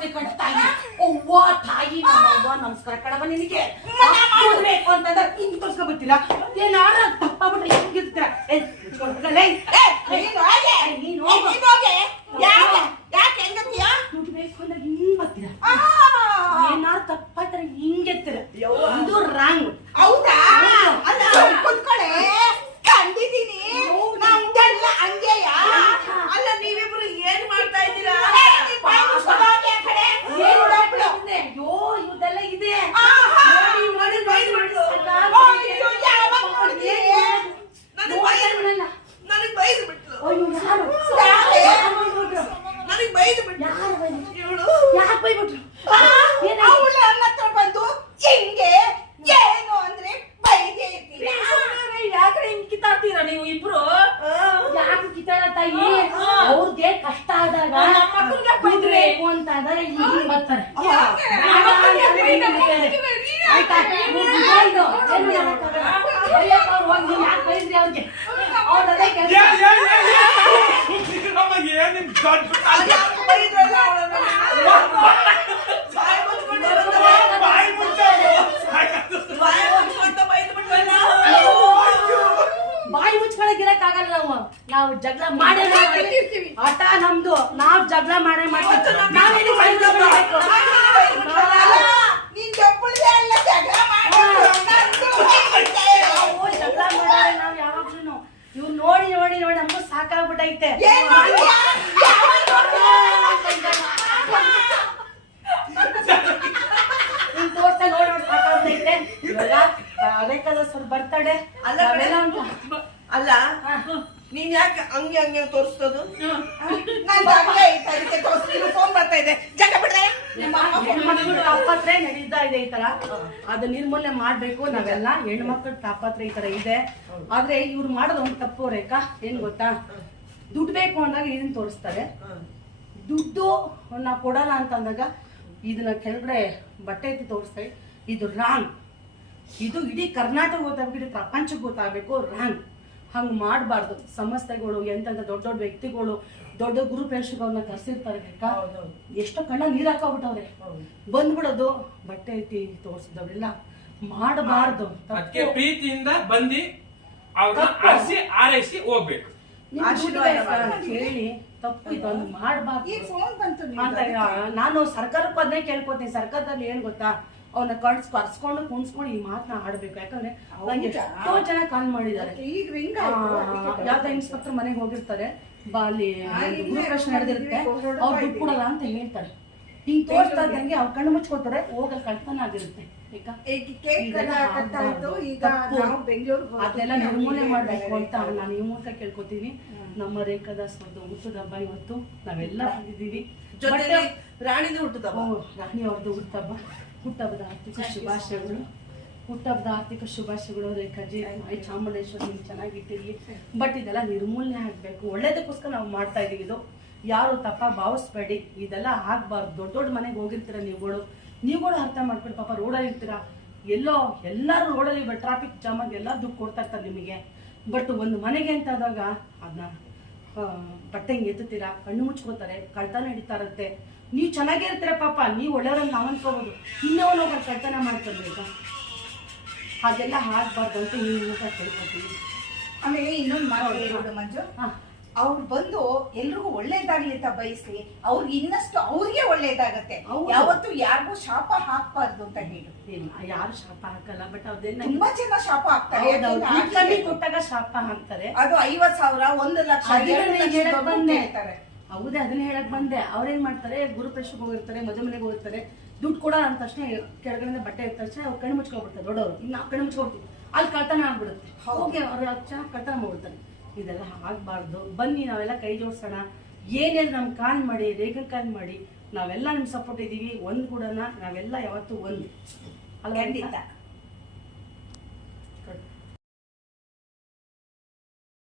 ಕೊಡ್ತೀವಿ ಕಣ ತಾಯಿ. ಅವ್ವ ತಾಯಿ ನಮ್ಮವ್ವ ನಮಸ್ಕಾರ ಕಣವ ನಿನಗೆ. ಬೇಕು ಅಂತಂದ್ರೆ ಹಿಂಗ್ ತೋರ್ಸ್ಕೊಬತ್ತಿಲ್ಲ. ಏನಾರ ತಪ್ಪಾಗ್ಬಿಟ್ರೆ ಹೆಂಗಿರ್ತೀರ? ನೀನು ದುಡ್ಡು ಬೇಕು ಅಂದಾಗ ಹಿಂಗ್ ಬರ್ತೀರ. ಏನಾರು ತಪ್ಪಾಯ್ತಾರೆ ಹಿಂಗೆತ್ತೀರ. ಇದು ರಾಂಗ್. ಹೌದಾ? ಕುತ್ಕೊಳ್ಳೆ, ಕಂಡಿದ್ದೀನಿ. ನಮ್ದೆಲ್ಲ ಹಂಗೆಯ. ಅಲ್ಲ ನೀವಿಬ್ರು ಏನ್ ಮಾಡ್ತಾ ಇದ್ದೀರಾ? ಅಯ್ಯೋ ಇವ್ದೆಲ್ಲ ಇದೆ. ನನಗ್ ಬೈದು ಬಿಟ್ಲು. ನನಗ್ ಬೈದು ಬಿಟ್ಲು. ಇವಳು ಯಾಕೆ ಬೈಬಿಟ್ರು? ಅವಳು ನನ್ನ ಹತ್ರ ಬಂದು ಹಿಂಗೆ ಏನು ಅಂದ್ರೆ ಬೈದೇ ಇರ್ತೀನಿ. ಯಾಕೆ ಹಿಂಗ್ ಕಿತ್ತಾಡ್ತೀರಾ ನೀವು ಇಬ್ರು? ಯಾಕೆ ಕಿತ್ತಾಡ ತಾಯಿ? ಅವ್ರಿಗೆ ಕಷ್ಟ ಆದಾಗ ಬೇಕು ಅಂತ ಆದ್ರೆ ಹಿಂಗ್ ಬರ್ತಾರೆ. ಆಯ್ತಾ? ಯಾಕೆ ಬೈದ್ರಿ ಅವ್ರಿಗೆ? ಅವ್ರದೇ ಕೆಲಸ. ಬೈದ್ರಲ್ಲ ಅವಳನ್ನ. ಬಾಯಿ ಮುಚ್ಕೊಂಡು ಬೈದು ಬಿಟ್ವಲ್ಲ. ಬಾಯಿ ಮುಚ್ಕೊಳಗಿರಕ್ಕಾಗಲ್ಲ. ನಾವು ಜಗಳ ಮಾಡೇ ಮಾಡ್ತೀವಿ. ಆಟ ನಮ್ದು. ನಾವ್ ಜಗಳ ಮಾಡೇ ಮಾಡ್ತೀವಿ. ನಾವೇನು ನೀನ್ ಚಪ್ಪಲ್ದೆ ಅಲ್ಲ ಜಗಳ ಜಗಳ ಮಾಡಾರೆ ನಾವ್ ಯಾವಾಗ್ಲೂ. ಇವ್ ನೋಡಿ ನೋಡಿ ನೋಡಿ ನಮಗೂ ಸಾಕಾಗ್ಬಿಟ್ಟೈತೆ. ತೋರ್ಸ ನೋಡಿ ನೋಡಿ ಸಾಕಾಗ್ಬಿಟ್ಟೈತೆ. ಇವಾಗ ರೇಖಾದ ಸ್ವಲ್ಪ ಬರ್ತಡೆ ಅಲ್ಲ. ನೀನ್ ಯಾಕೆ ಹಂಗೆ ಹಂಗೆ ತೋರಿಸ್ತದು? ಫೋನ್ ಬರ್ತಾ ಇದೆ. ಜಗ ಬಿಡ್ರೆ ತಾಪತ್ರೆ ನಡೀತಾ ಇದೆ ಈ ತರ. ಅದು ನಿರ್ಮೂಲನೆ ಮಾಡ್ಬೇಕು ನಾವೆಲ್ಲ. ಹೆಣ್ಮಕ್ಳ ತಾಪತ್ರೆ ಈ ತರ ಇದೆ. ಆದ್ರೆ ಇವ್ರು ಮಾಡೋದು ಒಂದು ತಪ್ಪು ರೇಖಾ. ಏನ್ ಗೊತ್ತಾ? ದುಡ್ಡು ಬೇಕು ಅಂದಾಗ ಇದನ್ನ ತೋರಿಸ್ತಾರೆ. ದುಡ್ಡು ನಾವು ಕೊಡಲ್ಲ ಅಂತ ಅಂದಾಗ ಇದನ್ನ ಕೆಳಗಡೆ ಬಟ್ಟೆ ಎತ್ತಿ ತೋರಿಸ್ತಾರೆ. ಇದು ರಾಂಗ್. ಇದು ಇಡೀ ಕರ್ನಾಟಕ ಗೊತ್ತಾಗ್ಬೇಕು, ಇಡೀ ಪ್ರಪಂಚಕ್ಕೆ ಗೊತ್ತಾಗಬೇಕು. ರಾಂಗ್. ಹಂಗ್ ಮಾಡಬಾರ್ದು. ಸಂಸ್ಥೆಗಳು ಎಂತೆಂತ ದೊಡ್ಡ ದೊಡ್ಡ ವ್ಯಕ್ತಿಗಳು ದೊಡ್ಡ ಗುರು ಪ್ರೇಕ್ಷಕವ್ರನ್ನ ಕರ್ಸಿರ್ತಾರೆ. ಎಷ್ಟೋ ಕಣ್ಣ ನೀರ್ ಹಾಕೋಬಿಟ್ಟವ್ರೆ. ಬಂದ್ಬಿಡೋದು ಬಟ್ಟೆ ಎತ್ತಿ ತೋರ್ಸಿದವೆಲ್ಲ ಮಾಡಬಾರ್ದು. ಅದಕ್ಕೆ ಪ್ರೀತಿಯಿಂದ ಬಂದು ಆರಿಸಿ ಆರೈಸಿ ಹೋಗ್ಬೇಕು. ಹೇಳಿ ತಪ್ಪು ಇದೊಂದು ಮಾಡಬಾರ್ದು ಅಂತ ನಾನು ಸರ್ಕಾರಕ್ಕೂ ಅದನ್ನೇ ಕೇಳ್ಕೊತೀನಿ. ಸರ್ಕಾರದಲ್ಲಿ ಏನ್ ಗೊತ್ತಾ? ಅವನ್ನ ಕರ್ಸ್ಕೊಂಡು ಕುಣಿಸ್ಕೊಂಡು ಈ ಮಾತನ್ನ ಆಡ್ಬೇಕು. ಯಾಕಂದ್ರೆ ನಂಗೆ ಎಷ್ಟೋ ಜನ ಕಾಲ್ ಮಾಡಿದ್ದಾರೆ. ಯಾವ್ದ ಇನ್ಸ್ಪೆಕ್ಟರ್ ಮನೆಗೆ ಹೋಗಿರ್ತಾರೆ, ಅಲ್ಲಿ ಗುರು ಪ್ರಶ್ನೆ ನಡೆದಿರುತ್ತೆ, ಅವ್ರು ದುಡ್ಡು ಕೊಡಲ್ಲ ಅಂತ ಹೇಳ್ತಾರೆ. ಹಿಂಗ್ ತೋರಿಸ್ತಾ ಇದ್ದಂಗೆ ಅವ್ರು ಕಣ್ಣು ಮುಚ್ಕೋತಾರೆ. ಹೋಗಲ್ ಕಳ್ತನ ಆಗಿರುತ್ತೆ. ಅದೆಲ್ಲ ನಿರ್ಮೂಲನೆ ಮಾಡ್ಬೇಕು ಅಂತ ನಾನು ಈ ಮೂಲಕ ಕೇಳ್ಕೊತೀನಿ. ನಮ್ಮ ರೇಖಾದ ಹುಟ್ಟದ ಹಬ್ಬ ಇವತ್ತು ನಾವೆಲ್ಲ ಬಂದಿದ್ದೀವಿ. ರಾಣಿದು ಹುಟ್ಟದ ರಾಣಿ ಅವ್ರದ್ದು ಹುಟ್ಟಹಬ್ಬ. ಹುಟ್ಟಹಬ್ಬದ ಆರ್ಥಿಕ ಶುಭಾಶಯಗಳು. ಹುಟ್ಟಹಬ್ಬದ ಆರ್ಥಿಕ ಶುಭಾಶಯಗಳು ರೇಖಾಜಿ. ಚಾಮುಂಡೇಶ್ವರಿ ನಿಮ್ಗೆ ಚೆನ್ನಾಗಿಟ್ಟಿರ್ಲಿ. ಬಟ್ ಇದೆಲ್ಲ ನಿರ್ಮೂಲನೆ ಆಗ್ಬೇಕು. ಒಳ್ಳೇದಕ್ಕೋಸ್ಕರ ನಾವು ಮಾಡ್ತಾ ಇದೀವಿ. ಇದು ಯಾರು ತಪ್ಪ ಭಾವಿಸ್ಬೇಡಿ. ಇದೆಲ್ಲ ಆಗ್ಬಾರ್ದು. ದೊಡ್ಡ ದೊಡ್ಡ ಮನೆಗೆ ಹೋಗಿರ್ತೀರ ನೀವುಗಳು ಅರ್ಥ ಮಾಡ್ಕೊಂಡು. ಪಾಪ ರೋಡಲ್ಲಿ ಇರ್ತೀರಾ, ಎಲ್ಲೋ ಎಲ್ಲರೂ ರೋಡಲ್ಲಿ ಟ್ರಾಫಿಕ್ ಜಾಮ್ ಆಗಿ ಎಲ್ಲ ದುಡ್ಡು ಕೊಡ್ತಾ ಇರ್ತಾರೆ ನಿಮಗೆ. ಬಟ್ ಒಂದು ಮನೆಗೆ ಅಂತ ಆದಾಗ ಅದನ್ನ ಬಟ್ಟೆ ಹಿಂಗೆ ಎತ್ತುತ್ತೀರಾ, ಕಣ್ಣು ಮುಚ್ಕೋತಾರೆ, ಕಳ್ತನ ಹಿಡಿತಾ ಇರುತ್ತೆ. ನೀವು ಚೆನ್ನಾಗೇ ಇರ್ತೀರ ಪಾಪ, ನೀವು ಒಳ್ಳೆಯವ್ರನ್ನ ನಾವು ಅನ್ಕೋಬೋದು. ಇನ್ನೊಂದು ಹೋಗಿ ಕಳ್ತನ ಮಾಡ್ತಿರ್ಬೇಕು. ಅದೆಲ್ಲ ಆಗ್ಬಾರ್ದು ಅಂತ ನೀವು ಕೇಳ್ಕೊತೀವಿ. ಆಮೇಲೆ ಇನ್ನೊಂದು ಮಾತು ಮಂಜು, ಅವ್ರು ಬಂದು ಎಲ್ರಿಗೂ ಒಳ್ಳೇದಾಗ್ಲಿ ಅಂತ ಬಯಸ್ಲಿ. ಅವ್ರಿಗೆ ಇನ್ನಷ್ಟು ಅವ್ರಿಗೆ ಒಳ್ಳೇದಾಗತ್ತೆ. ಯಾವತ್ತು ಯಾರಿಗೂ ಶಾಪ ಹಾಕ್ಬಾರ್ದು ಅಂತ ಹೇಳಿ. ಯಾರು ಶಾಪ ಹಾಕಲ್ಲ. ಬಟ್ ಅದೆಲ್ಲ ತುಂಬಾ ಜನ ಶಾಪ ಹಾಕ್ತಾರೆ. ಕೊಟ್ಟಾಗ ಶಾಪ ಹಾಕ್ತಾರೆ. ಅದು 50,000 1 ಲಕ್ಷ ಹೇಳ್ತಾರೆ. ಹೌದೇ, ಅದನ್ನ ಹೇಳಕ್ ಬಂದೆ. ಅವ್ರೇನ್ ಮಾಡ್ತಾರೆ? ಗುರು ಪ್ರಶ್ನೆಗೆ ಹೋಗಿರ್ತಾರೆ, ಮದುವೆ ಮನೆಗೆ ಹೋಗಿರ್ತಾರೆ. ದುಡ್ಡು ಕೊಡ ಅಂದ ತಕ್ಷಣ ಕೆಳಗಡೆ ಬಟ್ಟೆ ಇದ್ದ ತಕ್ಷಣ ಅವ್ರು ಕಣ್ಣು ಮುಚ್ಕೊಬಿಡ್ತಾರೆ. ದೊಡ್ಡವರು ಇನ್ನು ಕಣ್ಣು ಮುಚ್ಕೊಬಿಡ್ತೀವಿ. ಅಲ್ಲಿ ಕಳ್ತನ ಆಗ್ಬಿಡುತ್ತೆ. ಹೋಗಿ ಅವ್ರ ಕಳ್ತನ ಮಾಡ್ಬಿಡ್ತಾರೆ. ಇದೆಲ್ಲ ಆಗ್ಬಾರ್ದು. ಬನ್ನಿ ನಾವೆಲ್ಲ ಕೈ ಜೋಡಿಸೋಣ. ಏನೇನು ನಮ್ ಕಾಲ್ ಮಾಡಿ, ರೇಖಾ ಕಾಲ್ ಮಾಡಿ, ನಾವೆಲ್ಲ ನಿಮ್ ಸಪೋರ್ಟ್ ಇದೀವಿ. ಒಂದ್ ಕೂಡ ನಾವೆಲ್ಲ ಯಾವತ್ತೂ ಒಂದು ಅಲ್ಲ.